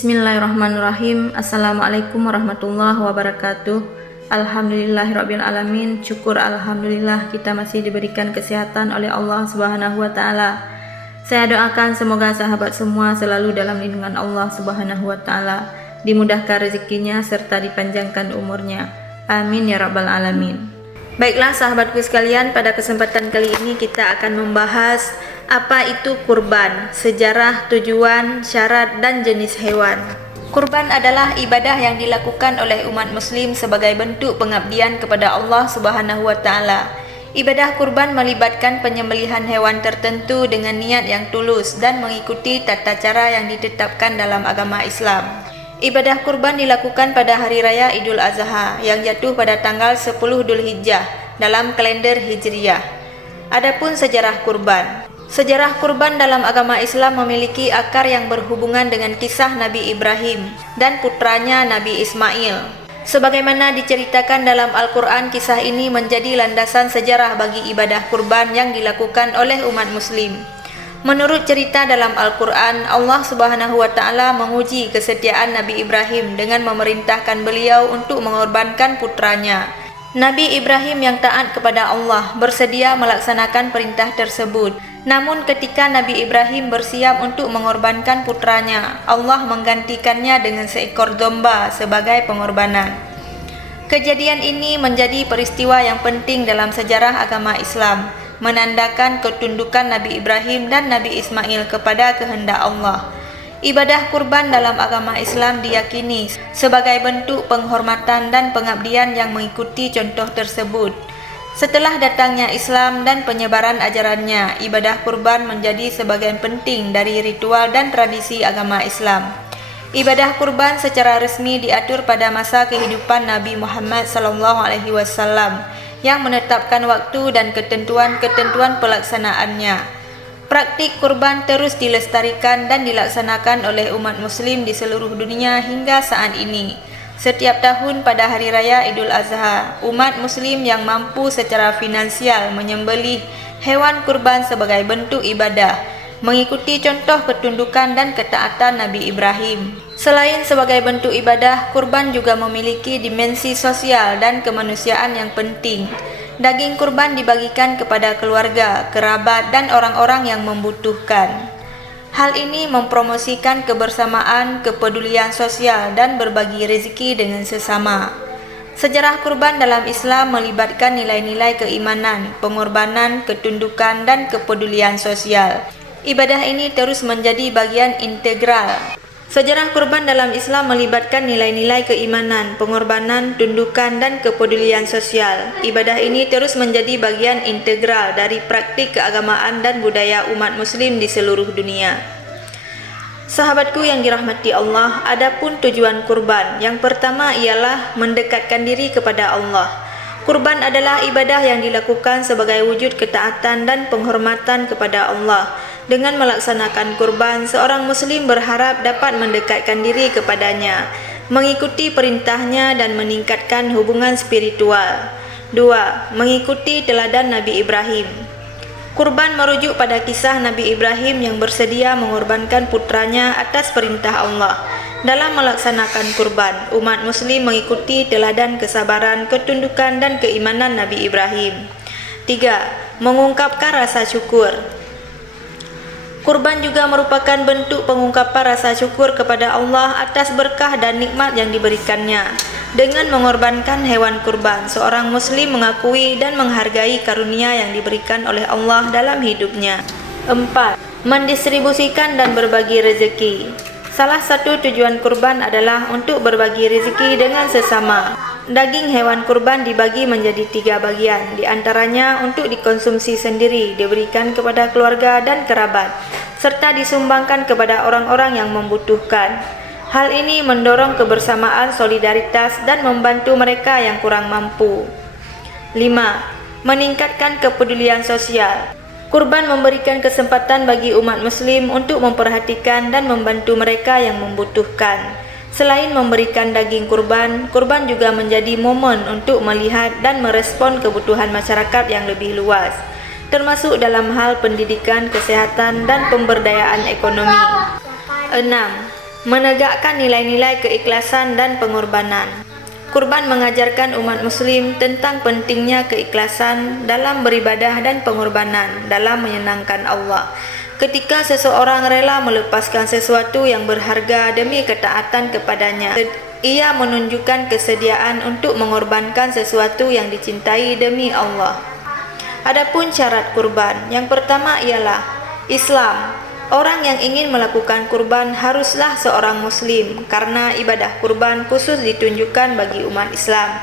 Bismillahirrahmanirrahim. Assalamualaikum warahmatullahi wabarakatuh. Alhamdulillahirabbil alamin. Syukur alhamdulillah kita masih diberikan kesehatan oleh Allah Subhanahu wa taala. Saya doakan semoga sahabat semua selalu dalam lindungan Allah Subhanahu wa taala, dimudahkan rezekinya serta dipanjangkan umurnya. Amin ya rabbal alamin. Baiklah sahabatku sekalian, pada kesempatan kali ini kita akan membahas apa itu kurban, sejarah, tujuan, syarat, dan jenis hewan. Kurban adalah ibadah yang dilakukan oleh umat muslim sebagai bentuk pengabdian kepada Allah Subhanahu wa taala. Ibadah kurban melibatkan penyembelihan hewan tertentu dengan niat yang tulus dan mengikuti tata cara yang ditetapkan dalam agama Islam. Ibadah kurban dilakukan pada Hari Raya Idul Adha yang jatuh pada tanggal 10 Dzulhijjah dalam kalender Hijriyah. Adapun sejarah kurban. Sejarah kurban dalam agama Islam memiliki akar yang berhubungan dengan kisah Nabi Ibrahim dan putranya Nabi Ismail. Sebagaimana diceritakan dalam Al-Quran, kisah ini menjadi landasan sejarah bagi ibadah kurban yang dilakukan oleh umat muslim. Menurut cerita dalam Al-Quran, Allah Subhanahu wa taala menguji kesetiaan Nabi Ibrahim dengan memerintahkan beliau untuk mengorbankan putranya. Nabi Ibrahim yang taat kepada Allah bersedia melaksanakan perintah tersebut. Namun ketika Nabi Ibrahim bersiap untuk mengorbankan putranya, Allah menggantikannya dengan seekor domba sebagai pengorbanan. Kejadian ini menjadi peristiwa yang penting dalam sejarah agama Islam, menandakan ketundukan Nabi Ibrahim dan Nabi Ismail kepada kehendak Allah. Ibadah kurban dalam agama Islam diyakini sebagai bentuk penghormatan dan pengabdian yang mengikuti contoh tersebut. Setelah datangnya Islam dan penyebaran ajarannya, ibadah kurban menjadi sebagian penting dari ritual dan tradisi agama Islam. Ibadah kurban secara resmi diatur pada masa kehidupan Nabi Muhammad SAW yang menetapkan waktu dan ketentuan-ketentuan pelaksanaannya. Praktik kurban terus dilestarikan dan dilaksanakan oleh umat muslim di seluruh dunia hingga saat ini. Setiap tahun pada Hari Raya Idul Adha, umat muslim yang mampu secara finansial menyembelih hewan kurban sebagai bentuk ibadah, mengikuti contoh ketundukan dan ketaatan Nabi Ibrahim. Selain sebagai bentuk ibadah, kurban juga memiliki dimensi sosial dan kemanusiaan yang penting. Daging kurban dibagikan kepada keluarga, kerabat, dan orang-orang yang membutuhkan. Hal ini mempromosikan kebersamaan, kepedulian sosial, dan berbagi rezeki dengan sesama. Sejarah kurban dalam Islam melibatkan nilai-nilai keimanan, pengorbanan, ketundukan, dan kepedulian sosial. Ibadah ini terus menjadi bagian integral. Sejarah kurban dalam Islam melibatkan nilai-nilai keimanan, pengorbanan, tundukan, dan kepedulian sosial. Ibadah ini terus menjadi bagian integral dari praktik keagamaan dan budaya umat muslim di seluruh dunia. Sahabatku yang dirahmati Allah, adapun tujuan kurban. Yang pertama ialah mendekatkan diri kepada Allah. Kurban adalah ibadah yang dilakukan sebagai wujud ketaatan dan penghormatan kepada Allah. Dengan melaksanakan kurban, seorang muslim berharap dapat mendekatkan diri kepadanya, mengikuti perintahnya dan meningkatkan hubungan spiritual. 2. Mengikuti teladan Nabi Ibrahim. Kurban merujuk pada kisah Nabi Ibrahim yang bersedia mengorbankan putranya atas perintah Allah. Dalam melaksanakan kurban, umat muslim mengikuti teladan kesabaran, ketundukan, dan keimanan Nabi Ibrahim. 3. Mengungkapkan rasa syukur. Kurban juga merupakan bentuk pengungkapan rasa syukur kepada Allah atas berkah dan nikmat yang diberikannya. Dengan mengorbankan hewan kurban, seorang muslim mengakui dan menghargai karunia yang diberikan oleh Allah dalam hidupnya. 4. Mendistribusikan dan berbagi rezeki. Salah satu tujuan kurban adalah untuk berbagi rezeki dengan sesama. Daging hewan kurban dibagi menjadi 3 bagian, di antaranya untuk dikonsumsi sendiri, diberikan kepada keluarga dan kerabat, serta disumbangkan kepada orang-orang yang membutuhkan. Hal ini mendorong kebersamaan, solidaritas, dan membantu mereka yang kurang mampu. 5. Meningkatkan kepedulian sosial. Kurban memberikan kesempatan bagi umat muslim untuk memperhatikan dan membantu mereka yang membutuhkan. Selain memberikan daging kurban, kurban juga menjadi momen untuk melihat dan merespon kebutuhan masyarakat yang lebih luas, termasuk dalam hal pendidikan, kesehatan, dan pemberdayaan ekonomi. 6. menegakkan nilai-nilai keikhlasan dan pengorbanan. Kurban mengajarkan umat muslim tentang pentingnya keikhlasan dalam beribadah dan pengorbanan dalam menyenangkan Allah. Ketika seseorang rela melepaskan sesuatu yang berharga demi ketaatan kepadanya, ia menunjukkan kesediaan untuk mengorbankan sesuatu yang dicintai demi Allah. Adapun syarat kurban, yang pertama ialah Islam. Orang yang ingin melakukan kurban haruslah seorang muslim karena ibadah kurban khusus ditunjukkan bagi umat Islam.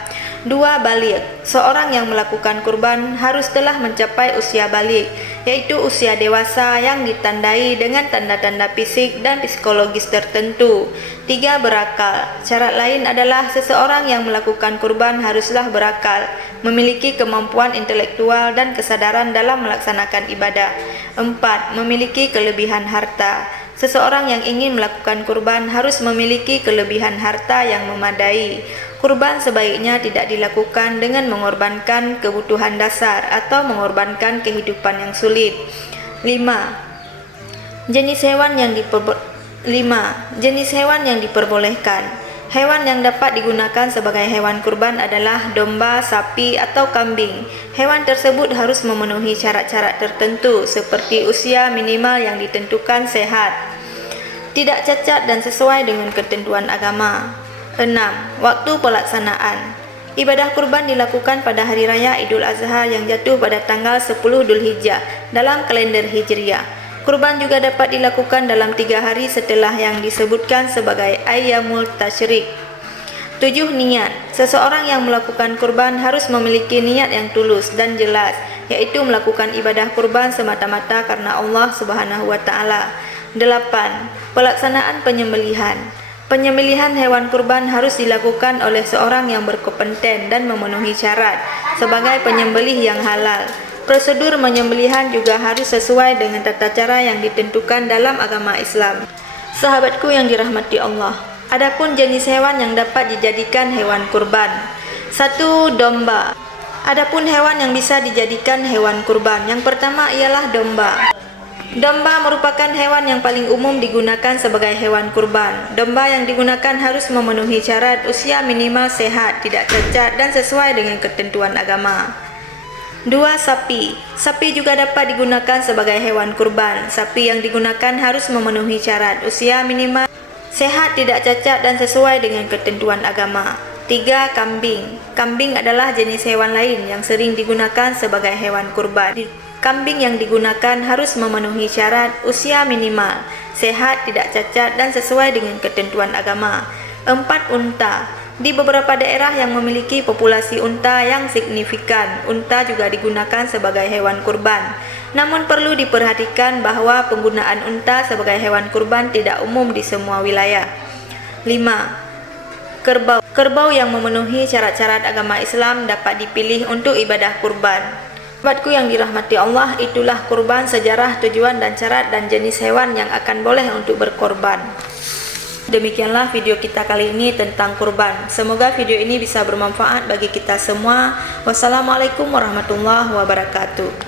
2. Baligh. Seorang yang melakukan kurban harus telah mencapai usia baligh, yaitu usia dewasa yang ditandai dengan tanda-tanda fisik dan psikologis tertentu. 3. Berakal. Syarat lain adalah seseorang yang melakukan kurban haruslah berakal, memiliki kemampuan intelektual dan kesadaran dalam melaksanakan ibadah. 4. Memiliki kelebihan harta. Seseorang yang ingin melakukan kurban harus memiliki kelebihan harta yang memadai. Kurban sebaiknya tidak dilakukan dengan mengorbankan kebutuhan dasar atau mengorbankan kehidupan yang sulit. 5. Jenis hewan yang diperbolehkan. Hewan yang dapat digunakan sebagai hewan kurban adalah domba, sapi, atau kambing. Hewan tersebut harus memenuhi syarat-syarat tertentu seperti usia minimal yang ditentukan sehat, tidak cacat dan sesuai dengan ketentuan agama. 6. Waktu pelaksanaan. Ibadah kurban dilakukan pada hari raya Idul Adha yang jatuh pada tanggal 10 Dzulhijjah dalam kalender Hijriah. Kurban juga dapat dilakukan dalam 3 hari setelah yang disebutkan sebagai Ayyamul Tasyrik. 7. Niat. Seseorang yang melakukan kurban harus memiliki niat yang tulus dan jelas, yaitu melakukan ibadah kurban semata-mata karena Allah Subhanahu wa Ta'ala. 8. Pelaksanaan penyembelihan. Penyembelihan hewan kurban harus dilakukan oleh seorang yang berkompeten dan memenuhi syarat sebagai penyembelih yang halal. Prosedur penyembelihan juga harus sesuai dengan tata cara yang ditentukan dalam agama Islam. Sahabatku yang dirahmati Allah, adapun jenis hewan yang dapat dijadikan hewan kurban. 1. Domba. Adapun hewan yang bisa dijadikan hewan kurban, yang pertama ialah domba. Domba merupakan hewan yang paling umum digunakan sebagai hewan kurban. Domba yang digunakan harus memenuhi syarat usia minimal sehat, tidak cacat, dan sesuai dengan ketentuan agama. 2. Sapi. Sapi juga dapat digunakan sebagai hewan kurban. Sapi yang digunakan harus memenuhi syarat usia minimal sehat, tidak cacat, dan sesuai dengan ketentuan agama. 3. Kambing. Kambing adalah jenis hewan lain yang sering digunakan sebagai hewan kurban. Kambing yang digunakan harus memenuhi syarat usia minimal sehat, tidak cacat, dan sesuai dengan ketentuan agama. 4. Unta. Di beberapa daerah yang memiliki populasi unta yang signifikan, unta juga digunakan sebagai hewan kurban. Namun perlu diperhatikan bahwa penggunaan unta sebagai hewan kurban tidak umum di semua wilayah. 5. Kerbau. Kerbau yang memenuhi syarat-syarat agama Islam dapat dipilih untuk ibadah kurban. Sahabatku yang dirahmati Allah, itulah kurban, sejarah, tujuan, dan syarat dan jenis hewan yang akan boleh untuk berkorban. Demikianlah video kita kali ini tentang kurban. Semoga video ini bisa bermanfaat bagi kita semua. Wassalamualaikum warahmatullahi wabarakatuh.